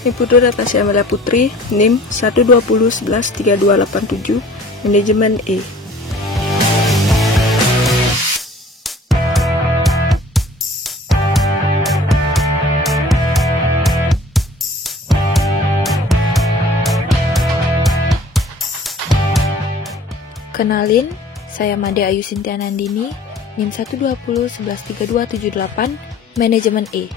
Niputu Natasha Amelia Putri, NIM 120113287, Manajemen E. Kenalin, saya Made Ayu Sintia Nandini, NIM 120113278, Manajemen E.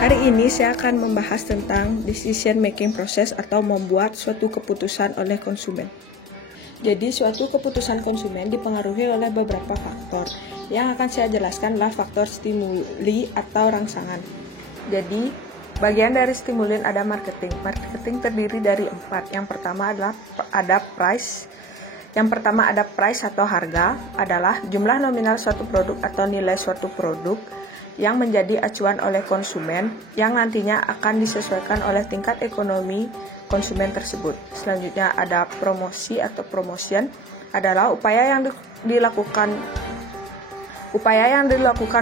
Hari ini saya akan membahas tentang decision making process atau membuat suatu keputusan oleh konsumen. Jadi suatu keputusan konsumen dipengaruhi oleh beberapa faktor. Yang akan saya jelaskan adalah faktor stimuli atau rangsangan. Jadi bagian dari stimulin ada marketing. Marketing terdiri dari 4. Yang pertama adalah ada price. Yang pertama ada price atau harga, adalah jumlah nominal suatu produk atau nilai suatu produk yang menjadi acuan oleh konsumen yang nantinya akan disesuaikan oleh tingkat ekonomi konsumen tersebut. Selanjutnya ada promosi atau promotion, adalah upaya yang dilakukan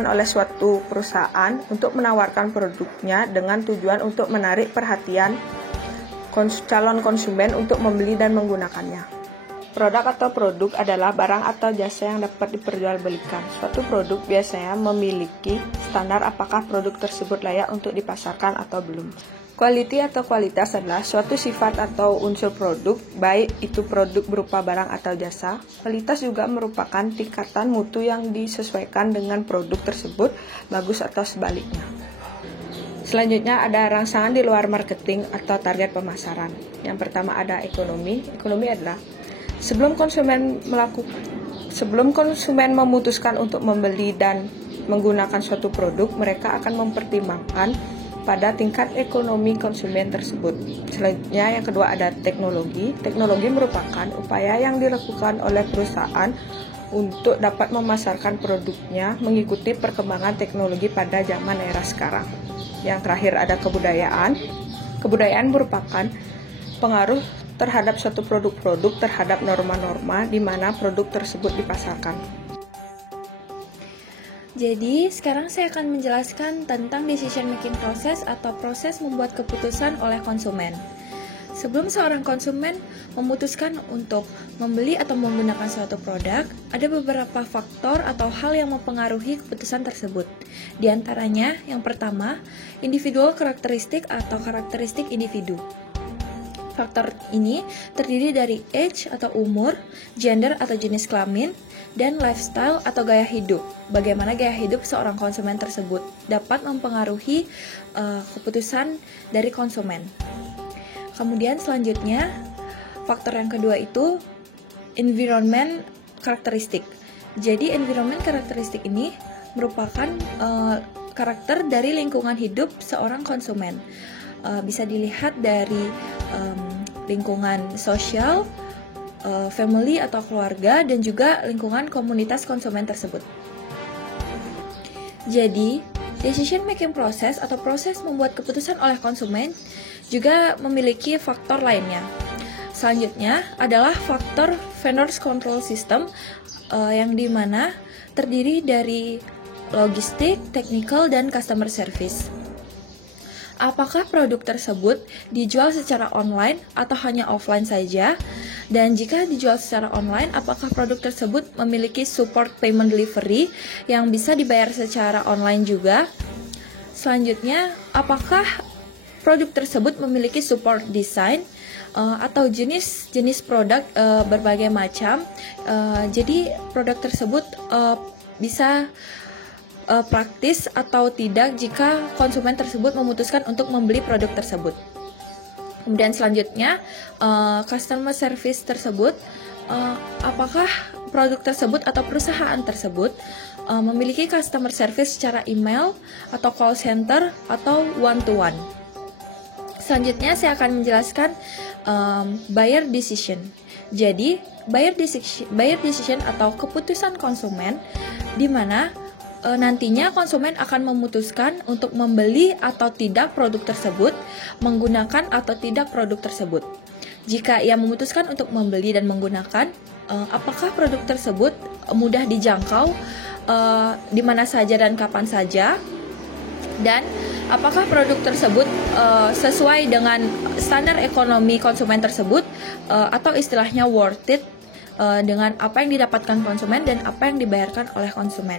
oleh suatu perusahaan untuk menawarkan produknya dengan tujuan untuk menarik perhatian calon konsumen untuk membeli dan menggunakannya. Produk atau produk adalah barang atau jasa yang dapat diperjualbelikan. Suatu produk biasanya memiliki standar apakah produk tersebut layak untuk dipasarkan atau belum. Quality atau kualitas adalah suatu sifat atau unsur produk, baik itu produk berupa barang atau jasa. Kualitas juga merupakan tingkatan mutu yang disesuaikan dengan produk tersebut, bagus atau sebaliknya. Selanjutnya ada rangsangan di luar marketing atau target pemasaran. Yang pertama ada ekonomi. Ekonomi adalah Sebelum konsumen memutuskan untuk membeli dan menggunakan suatu produk, mereka akan mempertimbangkan pada tingkat ekonomi konsumen tersebut. Selanjutnya yang kedua ada teknologi. Teknologi merupakan upaya yang dilakukan oleh perusahaan untuk dapat memasarkan produknya mengikuti perkembangan teknologi pada zaman era sekarang. Yang terakhir ada kebudayaan. Kebudayaan merupakan pengaruh terhadap suatu produk-produk terhadap norma-norma di mana produk tersebut dipasarkan. Jadi, sekarang saya akan menjelaskan tentang decision making process atau proses membuat keputusan oleh konsumen. Sebelum seorang konsumen memutuskan untuk membeli atau menggunakan suatu produk, ada beberapa faktor atau hal yang mempengaruhi keputusan tersebut. Di antaranya, yang pertama, individual karakteristik atau karakteristik individu. Faktor ini terdiri dari age atau umur, gender atau jenis kelamin, dan lifestyle atau gaya hidup. Bagaimana gaya hidup seorang konsumen tersebut dapat mempengaruhi keputusan dari konsumen. Kemudian selanjutnya, faktor yang kedua itu environment karakteristik. Jadi environment karakteristik ini merupakan karakter dari lingkungan hidup seorang konsumen. Bisa dilihat dari lingkungan sosial, family atau keluarga, dan juga lingkungan komunitas konsumen tersebut. Jadi, Decision making process atau proses membuat keputusan oleh konsumen juga memiliki faktor lainnya. Selanjutnya adalah faktor vendors control system yang dimana terdiri dari logistik, technical, dan customer service. Apakah produk tersebut dijual secara online atau hanya offline saja? Dan jika dijual secara online, apakah produk tersebut memiliki support payment delivery yang bisa dibayar secara online juga? Selanjutnya, apakah produk tersebut memiliki support design atau jenis produk berbagai macam? Jadi produk tersebut bisa praktis atau tidak jika konsumen tersebut memutuskan untuk membeli produk tersebut. Kemudian selanjutnya, customer service tersebut, apakah produk tersebut atau perusahaan tersebut memiliki customer service secara email atau call center atau one-to-one. Selanjutnya saya akan menjelaskan buyer decision. Jadi, buyer decision atau keputusan konsumen di mana nantinya konsumen akan memutuskan untuk membeli atau tidak produk tersebut, menggunakan atau tidak produk tersebut. Jika ia memutuskan untuk membeli dan menggunakan, apakah produk tersebut mudah dijangkau di mana saja dan kapan saja, dan apakah produk tersebut sesuai dengan standar ekonomi konsumen tersebut atau istilahnya worth it dengan apa yang didapatkan konsumen dan apa yang dibayarkan oleh konsumen.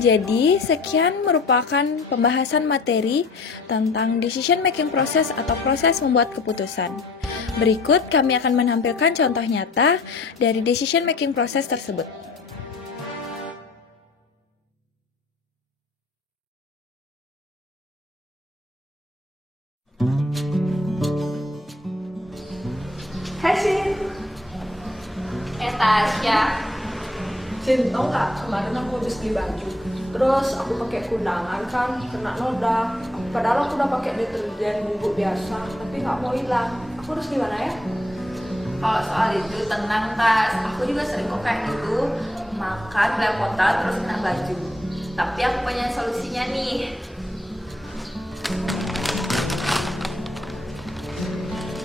Jadi, sekian merupakan pembahasan materi tentang decision making process atau proses membuat keputusan. Berikut kami akan menampilkan contoh nyata dari decision making process tersebut. Hai Sin. Tasya. Sin, tau gak? Kemarin aku habis beli baju. Terus aku pakai kundangan kan, kena noda. Padahal aku udah pakai deterjen bubuk biasa, tapi nggak mau hilang. Aku harus gimana ya? Kalau soal itu tenang Tas, aku juga sering kok kayak gitu, makan belepotan terus kena baju. Tapi aku punya solusinya nih.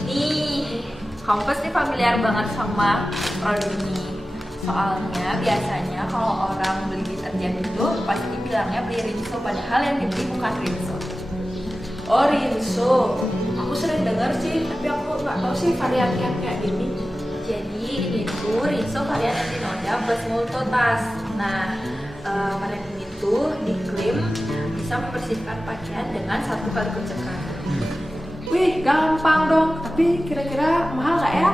Nih, Kompes nih familiar banget sama produk ini. Soalnya biasanya kalau orang beli deterjen itu pasti bilangnya beli Rinso, padahal yang dibeli bukan Rinso. Oh, Rinso. Aku sering dengar sih, tapi aku nggak tahu sih variannya kayak gini. Jadi ini tuh Rinso varian anti noda plus multotas. Nah, varian ini tuh diklaim bisa membersihkan pakaian dengan 1 kali pencekan. Wih, gampang dong. Tapi kira-kira mahal nggak ya?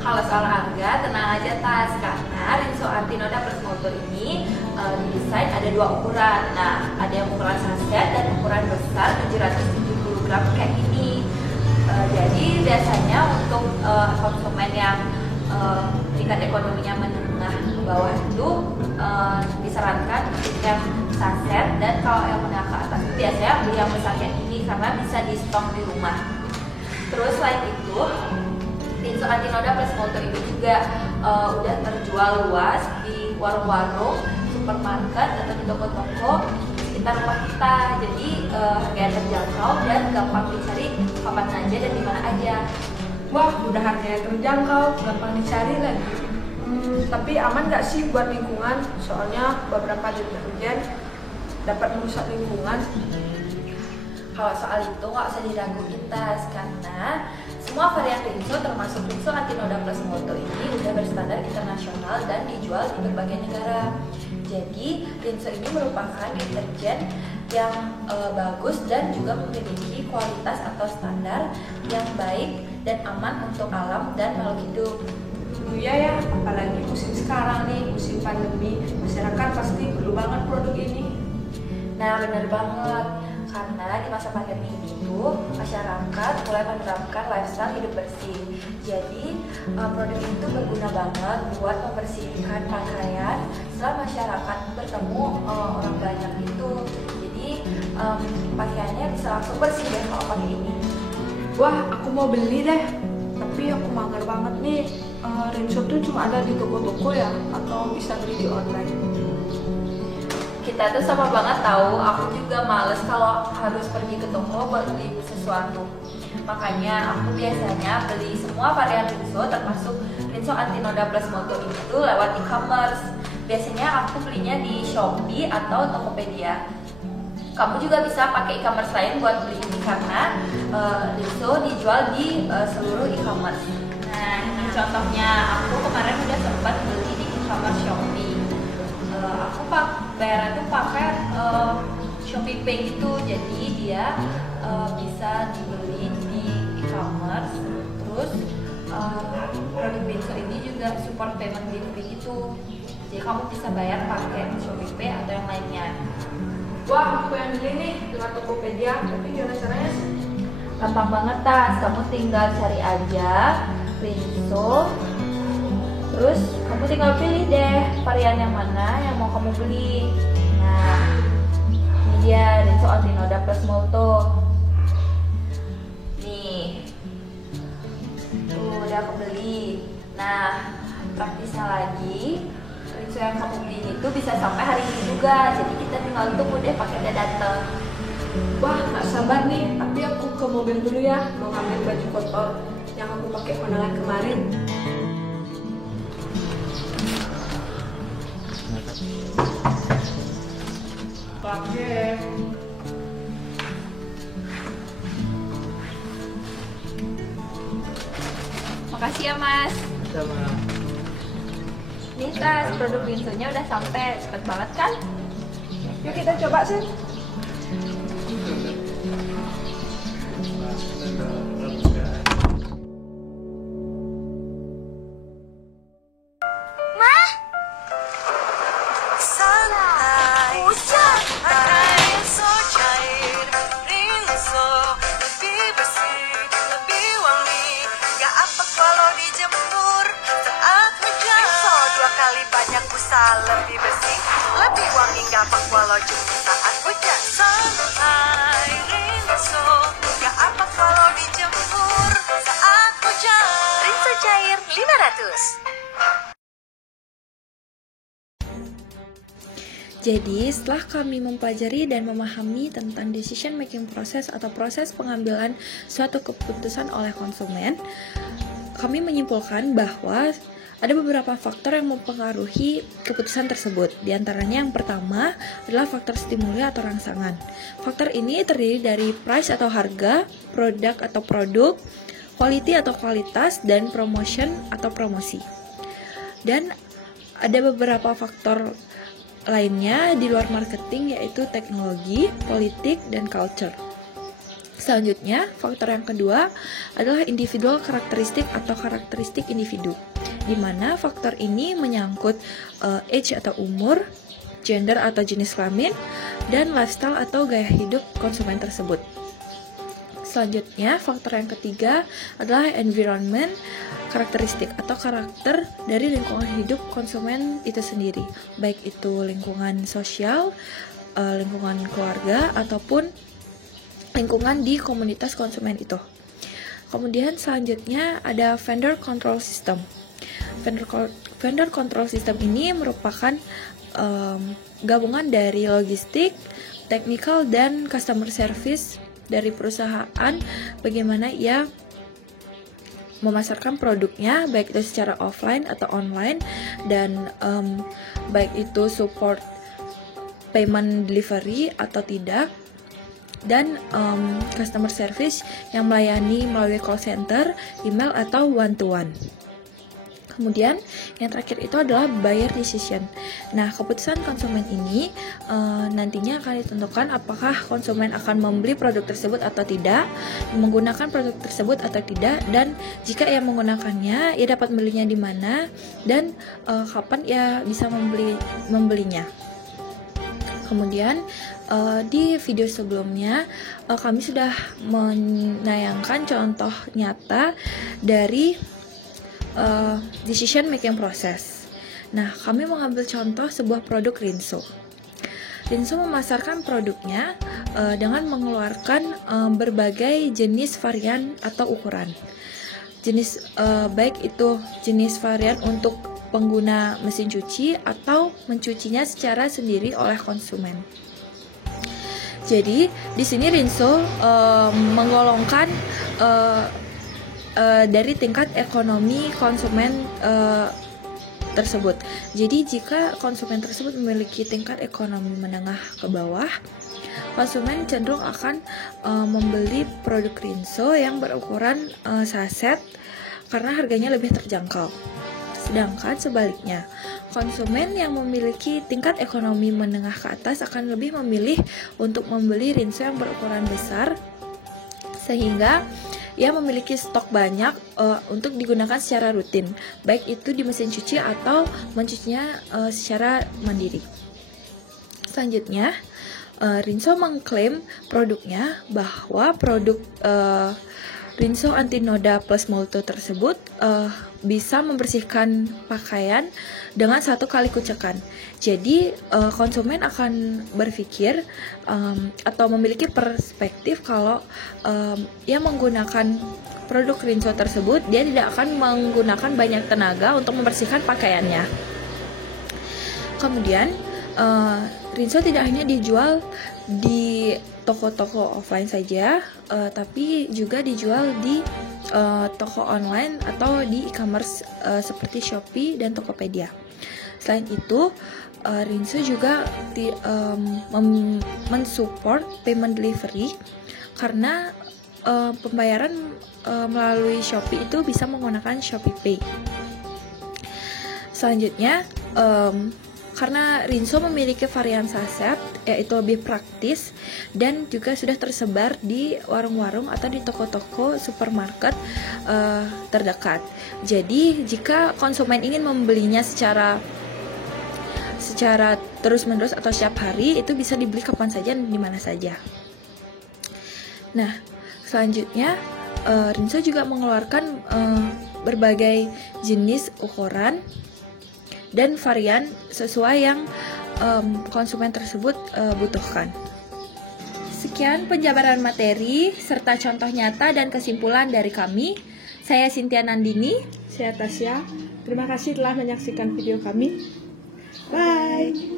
Kalau soal harga, tenang aja Tas, karena Rinso Anti Noda Plus Motor ini didesain ada 2 ukuran. Nah, ada yang ukuran saset dan ukuran besar 770 gram kayak gini. Jadi biasanya untuk konsumen yang tingkat ekonominya menengah ke bawah itu disarankan yang saset, dan kalau yang menengah ke atas itu biasanya beli yang besar kayak gini karena bisa di stok di rumah. Terus selain itu, Rinso Anti Noda Plus Motor ini juga udah terjual luas di warung-warung, supermarket, atau di toko-toko sekitar rumah kita. Jadi harganya terjangkau dan gampang dicari kapan aja dan di mana aja. Wah, udah harganya terjangkau, gampang dicari lagi. Tapi aman nggak sih buat lingkungan? Soalnya beberapa deterjen dapat merusak lingkungan. Kalau soal itu nggak usah diraguin Tas, karena semua varian Rinso termasuk Rinso Anti Noda Plus Moto ini udah berstandar internasional dan dijual di berbagai negara. Jadi Rinso ini merupakan deterjen yang bagus dan juga memiliki kualitas atau standar yang baik dan aman untuk alam dan makhluk hidup. Iya ya, apalagi musim sekarang nih, musim pandemi, masyarakat pasti perlu banget produk ini. Nah, bener banget. Karena di masa pandemi itu masyarakat mulai menerapkan lifestyle hidup bersih. Jadi produk itu berguna banget buat membersihkan pakaian setelah masyarakat bertemu orang banyak itu. Jadi pakaiannya bisa langsung bersih deh kalau pakai ini. Wah, aku mau beli deh. Tapi aku mager banget nih. Rinso tuh cuma ada di toko-toko ya, atau bisa beli di online? Kita kita tuh sama banget tahu. Aku juga males kalau harus pergi ke toko buat beli sesuatu. Makanya aku biasanya beli semua varian Rinso termasuk Rinso Anti Noda Plus Molto ini tuh lewat e-commerce. Biasanya aku belinya di Shopee atau Tokopedia. Kamu juga bisa pakai e-commerce lain buat beli ini karena Rinso dijual di seluruh e-commerce. Nah, ini contohnya. Aku kemarin udah sempat beli di e-commerce Shopee. Aku bayarnya tuh pakai Shopee Pay gitu, jadi dia bisa dibeli di e-commerce. Terus produk Rinso ini juga support payment delivery gitu, jadi kamu bisa bayar pakai Shopee Pay atau yang lainnya. Wah, aku yang beli nih lewat Tokopedia, tapi gimana caranya sih? Gampang banget Tas, kamu tinggal cari aja Rinso. Terus kamu tinggal pilih deh varian yang mana yang mau kamu beli. Nah, ini dia Rinso Anti Noda Plus Molto. Nih, tuh udah aku beli. Nah, praktisnya lagi, Rinso yang kamu beli itu bisa sampai hari ini juga. Jadi kita tinggal tunggu deh paketnya datang. Wah, nggak sabar nih, tapi aku ke mobil dulu ya, mau ngambil baju kotor yang aku pakai kondangan kemarin. Pakai. Makasih ya Mas. Sama. Nih Tas, produk Rinsonya udah sampai, cepet banget kan? Yuk kita coba sih. Lebih bersih, lebih wangi, gampang walau jemur saat hujan. Santai Rinso, gak apa kalau dijemur saat hujan. Rinso cair 500. Jadi, setelah kami mempelajari dan memahami tentang decision making process atau proses pengambilan suatu keputusan oleh konsumen, kami menyimpulkan bahwa ada beberapa faktor yang mempengaruhi keputusan tersebut. Di antaranya yang pertama adalah faktor stimuli atau rangsangan. Faktor ini terdiri dari price atau harga, produk, quality atau kualitas, dan promotion atau promosi. Dan ada beberapa faktor lainnya di luar marketing, yaitu teknologi, politik, dan culture. Selanjutnya, faktor yang kedua adalah individual karakteristik atau karakteristik individu, di mana faktor ini menyangkut age atau umur, gender atau jenis kelamin, dan lifestyle atau gaya hidup konsumen tersebut. Selanjutnya, faktor yang ketiga adalah environment karakteristik atau karakter dari lingkungan hidup konsumen itu sendiri, baik itu lingkungan sosial, lingkungan keluarga, ataupun lingkungan di komunitas konsumen itu. Kemudian selanjutnya ada vendor control system. Vendor control system ini merupakan gabungan dari logistik, technical, dan customer service dari perusahaan, bagaimana ia memasarkan produknya, baik itu secara offline atau online, dan baik itu support payment delivery atau tidak, dan customer service yang melayani melalui call center, email, atau one-to-one. Kemudian yang terakhir itu adalah buyer decision. Nah, keputusan konsumen ini nantinya akan ditentukan apakah konsumen akan membeli produk tersebut atau tidak, menggunakan produk tersebut atau tidak, dan jika ia menggunakannya, ia dapat membelinya di mana, dan kapan ia bisa membelinya. Kemudian di video sebelumnya kami sudah menayangkan contoh nyata dari decision making process. Nah, kami mengambil contoh sebuah produk Rinso. Rinso memasarkan produknya dengan mengeluarkan berbagai jenis varian atau ukuran. Baik itu jenis varian untuk pengguna mesin cuci atau mencucinya secara sendiri oleh konsumen. Jadi di sini Rinso menggolongkan dari tingkat ekonomi konsumen tersebut. Jadi jika konsumen tersebut memiliki tingkat ekonomi menengah ke bawah, konsumen cenderung akan membeli produk Rinso yang berukuran saset karena harganya lebih terjangkau. Sedangkan sebaliknya, konsumen yang memiliki tingkat ekonomi menengah ke atas akan lebih memilih untuk membeli Rinso yang berukuran besar, sehingga ia memiliki stok banyak untuk digunakan secara rutin, baik itu di mesin cuci atau mencucinya secara mandiri. Selanjutnya, Rinso mengklaim produknya bahwa produk Rinso Anti Noda Plus Molto tersebut bisa membersihkan pakaian dengan 1 kali kucekan. Jadi konsumen akan berpikir atau memiliki perspektif kalau ia menggunakan produk Rinso tersebut, dia tidak akan menggunakan banyak tenaga untuk membersihkan pakaiannya. Kemudian Rinso tidak hanya dijual di toko-toko offline saja, tapi juga dijual di toko online atau di e-commerce seperti Shopee dan Tokopedia. Selain itu, Rinso juga mensupport payment delivery karena pembayaran melalui Shopee itu bisa menggunakan Shopee Pay. Selanjutnya, karena Rinso memiliki varian saset, yaitu lebih praktis dan juga sudah tersebar di warung-warung atau di toko-toko supermarket terdekat. Jadi, jika konsumen ingin membelinya secara terus-menerus atau setiap hari, itu bisa dibeli kapan saja dan di mana saja. Nah, selanjutnya Rinso juga mengeluarkan berbagai jenis ukuran dan varian sesuai yang konsumen tersebut butuhkan. Sekian penjabaran materi serta contoh nyata dan kesimpulan dari kami. Saya Cynthia Nandini. Saya Tasya. Terima kasih telah menyaksikan video kami. Bye.